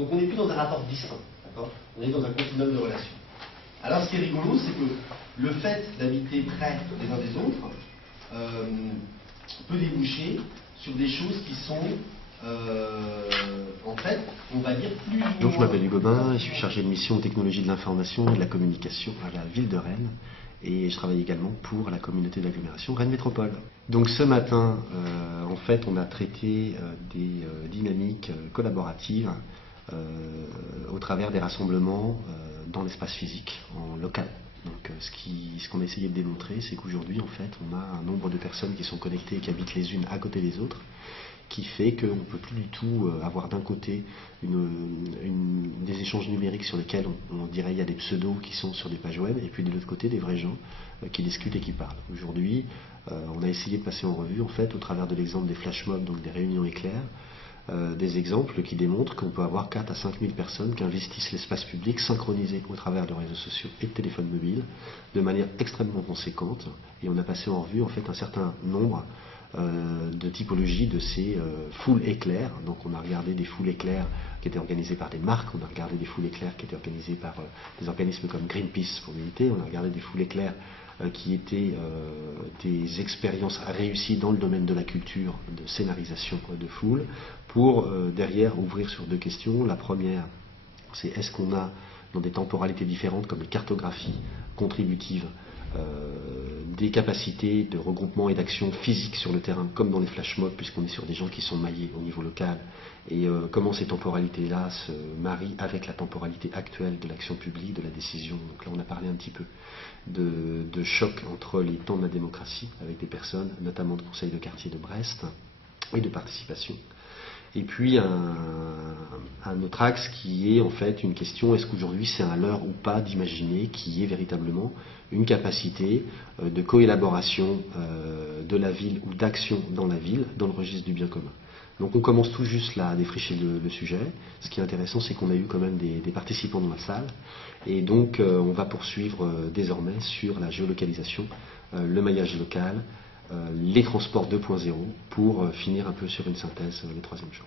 Donc on n'est plus dans un rapport distinct, d'accord? On est dans un continuum de relations. Alors ce qui est rigolo, c'est que le fait d'habiter près des uns des autres peut déboucher sur des choses qui sont, en fait, on va dire plus ou moins... Donc je m'appelle Hugo Bain, je suis chargé de mission en technologie de l'information et de la communication à la ville de Rennes. Et je travaille également pour la communauté d'agglomération Rennes Métropole. Donc ce matin, en fait, on a traité des dynamiques collaboratives au travers des rassemblements dans l'espace physique, en local. Donc ce qu'on a essayé de démontrer, c'est qu'aujourd'hui, en fait, on a un nombre de personnes qui sont connectées et qui habitent les unes à côté des autres, qui fait qu'on ne peut plus du tout avoir d'un côté des échanges numériques sur lesquels on dirait il y a des pseudos qui sont sur des pages web, et puis de l'autre côté des vrais gens qui discutent et qui parlent. Aujourd'hui, on a essayé de passer en revue, en fait, au travers de l'exemple des flash mobs, donc des réunions éclairs, des exemples qui démontrent qu'on peut avoir 4 à 5 000 personnes qui investissent l'espace public synchronisé au travers de réseaux sociaux et de téléphones mobiles de manière extrêmement conséquente, et on a passé en revue, en fait, un certain nombre de typologie de ces foules éclairs. Donc on a regardé des foules éclairs qui étaient organisées par des marques, on a regardé des foules éclairs qui étaient organisées par des organismes comme Greenpeace pour militer, on a regardé des foules éclairs qui étaient des expériences réussies dans le domaine de la culture, de scénarisation de foules, pour derrière ouvrir sur deux questions. La première, c'est est-ce qu'on a dans des temporalités différentes comme les cartographies contributives des capacités de regroupement et d'action physique sur le terrain, comme dans les flash mobs, puisqu'on est sur des gens qui sont maillés au niveau local, et comment ces temporalités-là se marient avec la temporalité actuelle de l'action publique, de la décision. Donc là, on a parlé un petit peu de choc entre les temps de la démocratie, avec des personnes, notamment de conseil de quartier de Brest, et de participation. Et puis un autre axe qui est en fait une question, est-ce qu'aujourd'hui c'est un leurre ou pas d'imaginer qu'il y ait véritablement une capacité de coélaboration de la ville ou d'action dans la ville dans le registre du bien commun. Donc on commence tout juste là à défricher le sujet. Ce qui est intéressant, c'est qu'on a eu quand même des participants dans la salle, et donc on va poursuivre désormais sur la géolocalisation, le maillage local, les transports 2.0 pour finir un peu sur une synthèse le troisième jour.